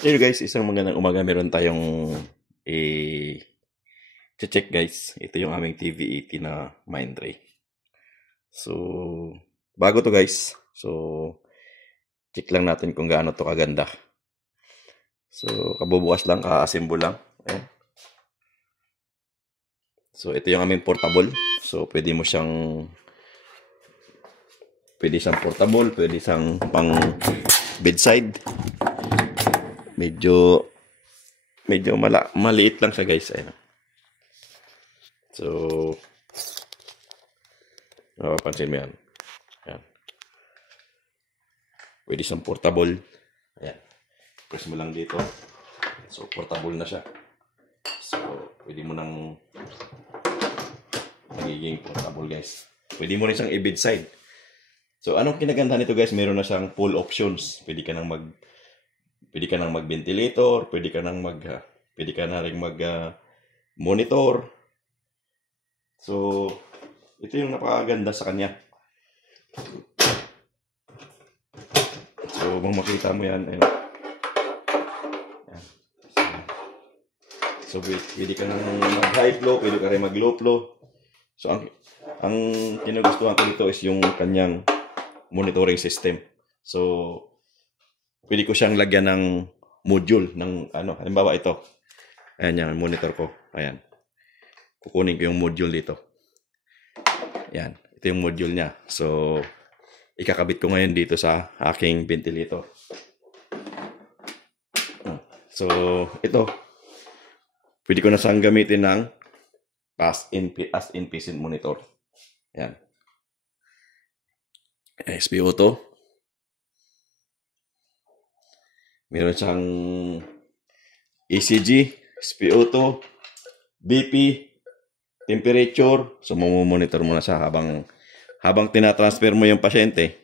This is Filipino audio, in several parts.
Hello guys, isang magandang umaga. Meron tayong check guys. Ito yung aming TV80 na Mindray. So, bago to guys. So, check lang natin kung gaano to kaganda. So, kabubukas lang, ka-assemble lang. Ayan. So, ito yung aming portable. So, pwede siyang portable, pwede siyang pang bedside. Medyo maliit lang siya guys. Ayan. So, mapapansin mo yan. Ayan. Pwede siyang portable. Ayan. Press mo lang dito. So, portable na siya. So, pwede mo nang magiging portable guys. Pwede mo rin siyang i-bedside. So, anong kinaganda nito guys? Meron na siyang full options. Pwede ka nang mag-ventilator, pwede ka na rin mag-monitor. So, ito yung napakaganda sa kanya. So, kung makita mo yan, ayun. So, pwede ka nang mag-high flow, pwede ka rin mag-low flow. So, ang kinugustuhan ko dito is yung kanyang monitoring system. So, pwede ko siyang lagyan ng module ng halimbawa ito. Ayan yan, monitor ko. Ayan. Kukunin ko yung module dito. Ayan. Ito yung module niya. So, ikakabit ko ngayon dito sa aking ventilator. So, ito. Pwede ko na siyang gamitin ng as-in patient monitor. Ayan. SPO to. Meron siyang ECG, SpO2, BP, temperature. So, mamomonitor mo na siya habang tinatransfer mo yung pasyente.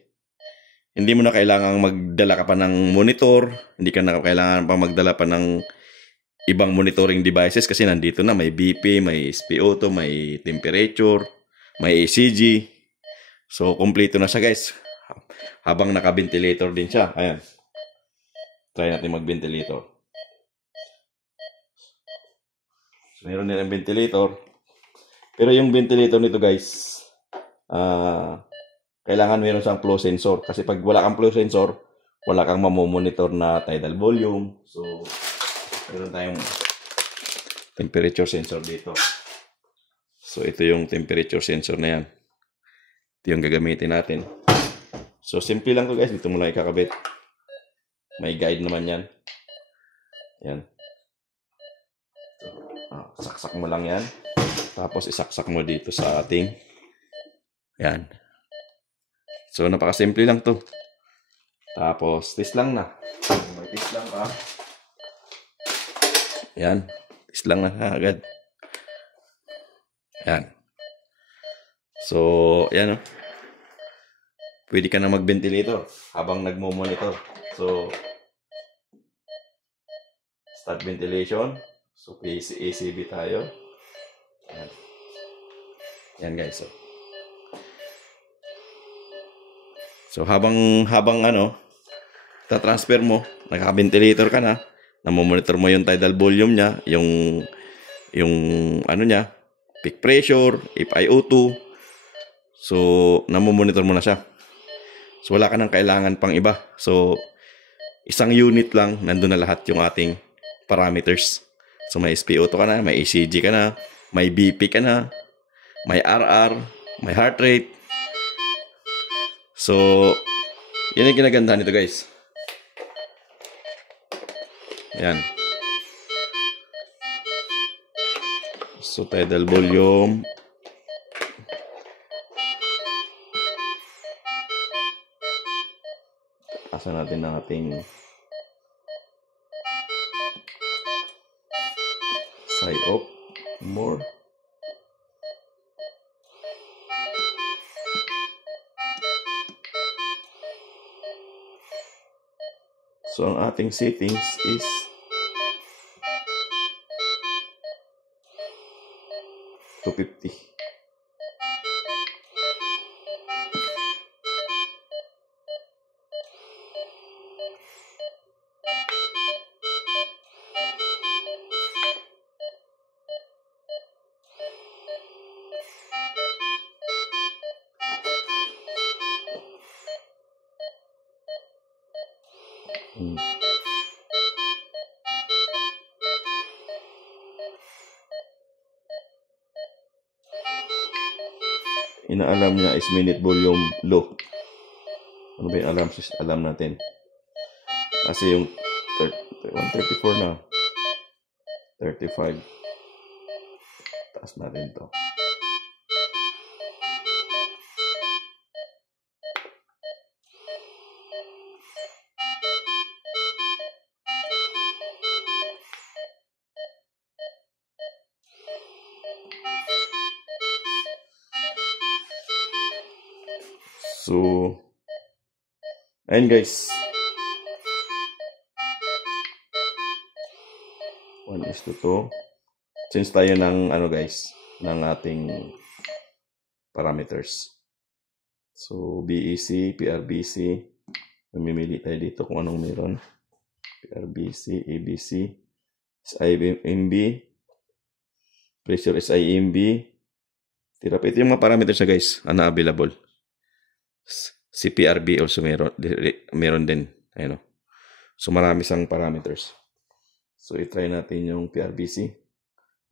Hindi mo na kailangang magdala ka pa ng monitor. Hindi ka na kailangan pa magdala pa ng ibang monitoring devices kasi nandito na. May BP, may SpO2, may temperature, may ECG. So, kompleto na siya guys. Habang naka-ventilator din siya. Ayan. Try natin mag-ventilator. So, meron din ang ventilator. Pero yung ventilator nito guys, kailangan meron siyang flow sensor. Kasi pag wala kang flow sensor, wala kang mamomonitor na tidal volume. So, meron tayong temperature sensor dito. So, ito yung temperature sensor na yan. Ito yung gagamitin natin. So, simple lang to guys. Dito mo lang ikakabit. May guide naman yan. Yan. So, saksak mo lang yan. Tapos, isaksak mo dito sa ating. Yan. So, napakasimple lang to. Tapos, test lang na. May test lang ka. Yan. Test lang na agad. Yan. So, yan o. Pwede ka na mag-ventilator habang nagmo-monitor. So, start ventilation. So, ACB tayo. Yan. Yan guys. So, habang ta-transfer mo, naka-ventilator ka na, namomonitor mo yung tidal volume niya, yung niya, peak pressure, FiO2. So, namomonitor mo na siya. So, wala ka nang kailangan pang iba. So, isang unit lang, nandun na lahat yung ating parameters. So, may SpO2 ka na, may ECG ka na, may BP ka na, may RR, may heart rate. So, yun yung kinaganda nito guys. Yan. So, tidal volume. Asa natin ang ating side up more. So, ang ating settings is 250. Hmm. Inaalam niya is minute volume low. Ano ba yung alarm natin? Kasi yung 134 na. 35. Taas natin to. So, ayun guys. 1:2. Change tayo ng ano guys, ng ating parameters. So, BEC, PRBC. Mamimili tayo dito kung anong meron. PRBC, ABC, SIMB, pressure SIMB. Ito yung mga parameters na guys, ano available. CPRB also meron din. Ayun, so, marami sang parameters. So, i-try natin yung PRBC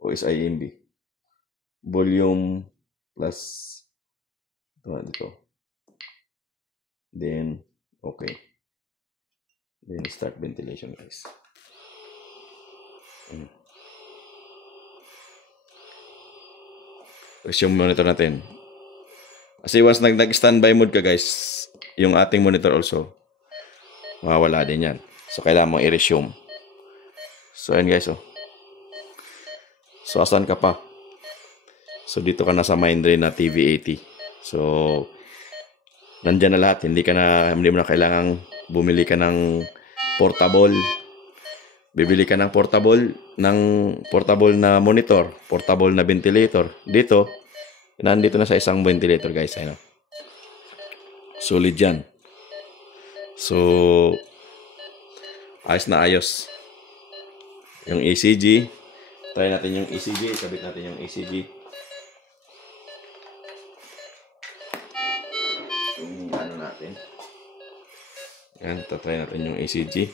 o SIMB. Volume plus dito. Then, okay. Then, start ventilation, guys. Resume monitor natin. Kasi once nag-standby mode ka, guys, yung ating monitor also, mawawala din yan. So, kailangan mo i-resume. So, ayan guys, oh. So, asan ka pa? So, dito ka na sa Mindray na TV80. So, nandyan na lahat. Hindi mo na kailangang bumili ka ng portable. Bibili ka ng portable na monitor, portable na ventilator. Dito, nandito na sa isang ventilator, guys. Ayun. Solid yan. So, ayos na ayos. Yung ECG. Try natin yung ECG. Sabit natin yung ECG. Yung ano natin. Yan, tatry natin yung ECG.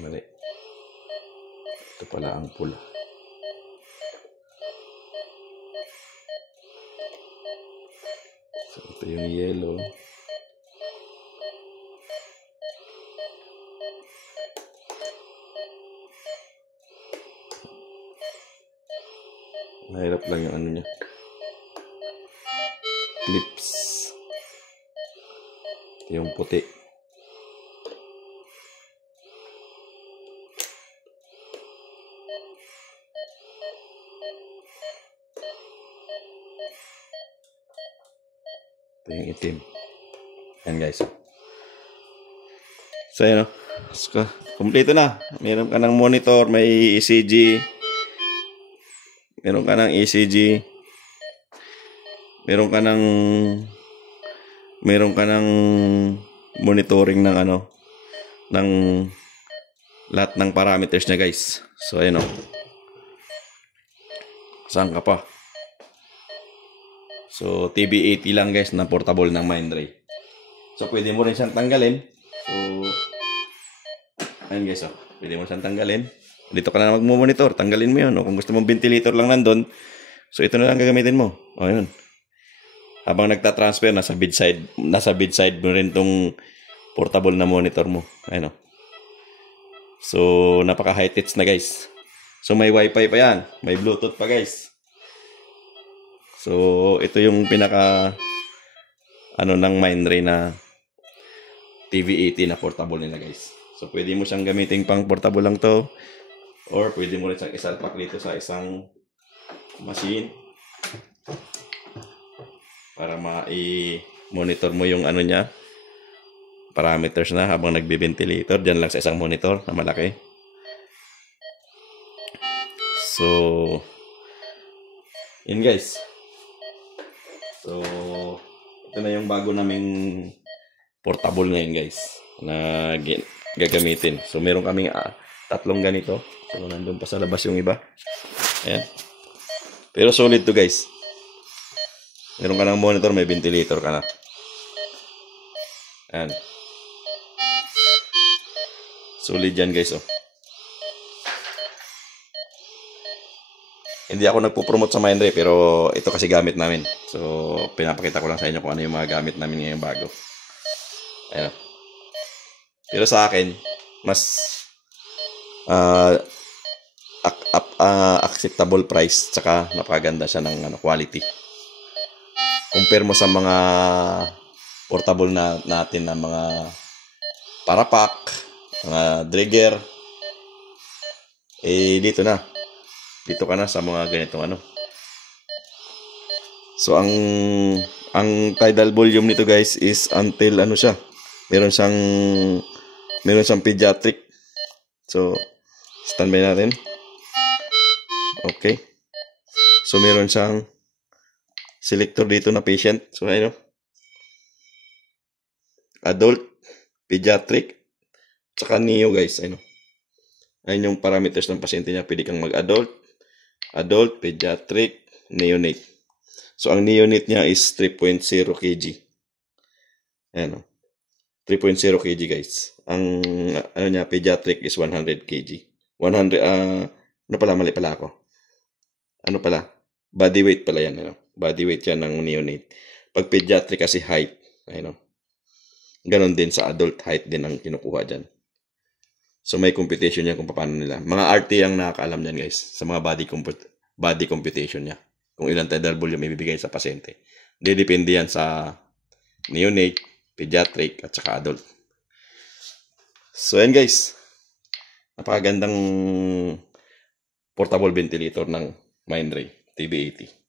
Mali. Ito pala ang pula. So, ito yung yellow. Mahirap lang yung ano niya. Clips. Ito yung puti. Ito yung itim. Yan guys. So yun o. Kompleto na. Meron ka ng monitor, may ECG. Meron ka ng ECG. Meron ka ng monitoring ng ano, ng lahat ng parameters niya guys. So ayun o. Saan ka pa? So, TV80 lang guys na portable ng Mindray. So, pwede mo rin siyang tanggalin. So, ayun guys, oh. Pwede mo siyang tanggalin. Dito ka na magmo-monitor. Tanggalin mo yun. O, kung gusto mong ventilator lang nandun, so ito na lang gagamitin mo. O, yun. Habang nagta-transfer, nasa bedside mo rin tong portable na monitor mo. Ayun o. So, napaka-high tech na guys. So, may wifi pa yan. May bluetooth pa guys. So, ito yung pinaka ng Mindray na TV80 na portable nila guys. So pwede mo siyang gamitin pang portable lang to, or pwede mo rin siyang isalpak dito sa isang machine para ma-monitor mo yung ano niya, parameters na habang nagbe-ventilator dyan lang sa isang monitor na malaki. So yun guys. So ito na yung bago naming portable ngayon guys na gagamitin. So meron kaming tatlong ganito. So nandun pa sa labas yung iba. Ayan. Pero solid to guys. Meron ka ng monitor, may ventilator ka na. Ayan. Solid yan guys oh. Hindi ako nagpo-promote sa Mindray pero ito kasi gamit namin. So pinapakita ko lang sa inyo kung ano yung mga gamit namin ngayong bago. Ayan. Pero sa akin, mas acceptable price, tsaka napakaganda siya ng quality. Compare mo sa mga portable natin na mga parapak, mga Draeger, dito na. Dito ka na sa mga ganitong ano. So ang tidal volume nito guys is until ano siya. Meron siyang pediatric. So standby natin. Okay. So meron siyang selector dito na patient. So ayun. Adult, pediatric, saka neo guys. Ayun yung parameters ng pasyente niya. Pwede kang mag-adult, pediatric, neonate. So ang neonate niya is 3.0 kg. Ayan o. 3.0 kg guys. Ang ano niya, pediatric is 100 kg. 100, mali pala ako. Body weight pala yan. Body weight yan ng neonate. Pag pediatric kasi height. Ayun o. Ganon din sa adult, height din ang kinukuha dyan. So may computation niya kung paano nila. Mga RT ang nakakaalam niyan guys. Sa mga body computation niya. Kung ilang tidal volume ibibigay sa pasyente. Depende yan sa neonate, pediatric, at saka adult. So yan guys. Napakagandang portable ventilator ng Mindray TV80.